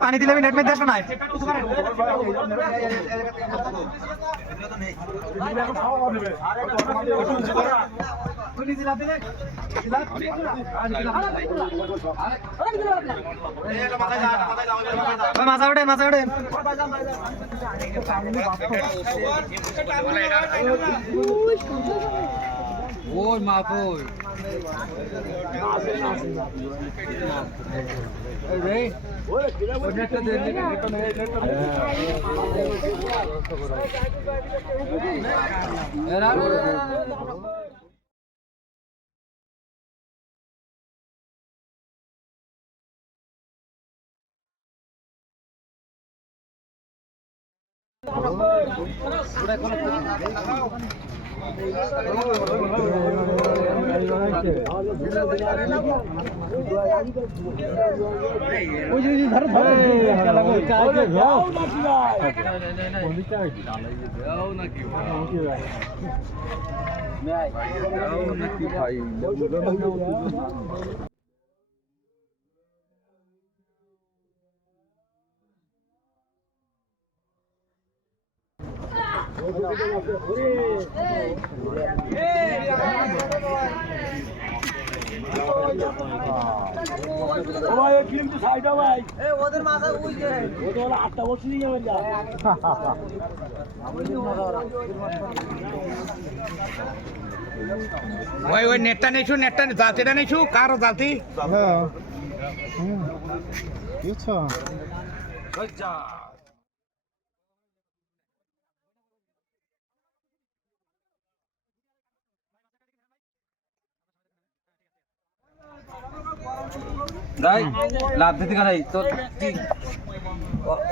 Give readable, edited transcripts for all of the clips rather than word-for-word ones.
पानी दिले भी नेट में देखो ना मासा उड़े ওই মাপ ওই রে ওই নেটটা দে এরা ওই নেটটা নেছু নেটটা জালতিটা নেছু কার জালতি হ্যাঁ আচ্ছা আচ্ছা রাই লাভ দিতে কারাই তো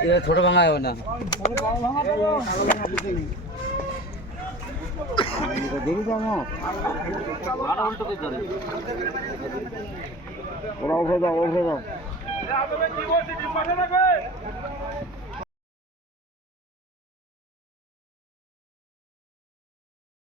ये छोटा भांगा है ना देरी जामो आड़ा उल्टो के जारे ओरा उठे जाओ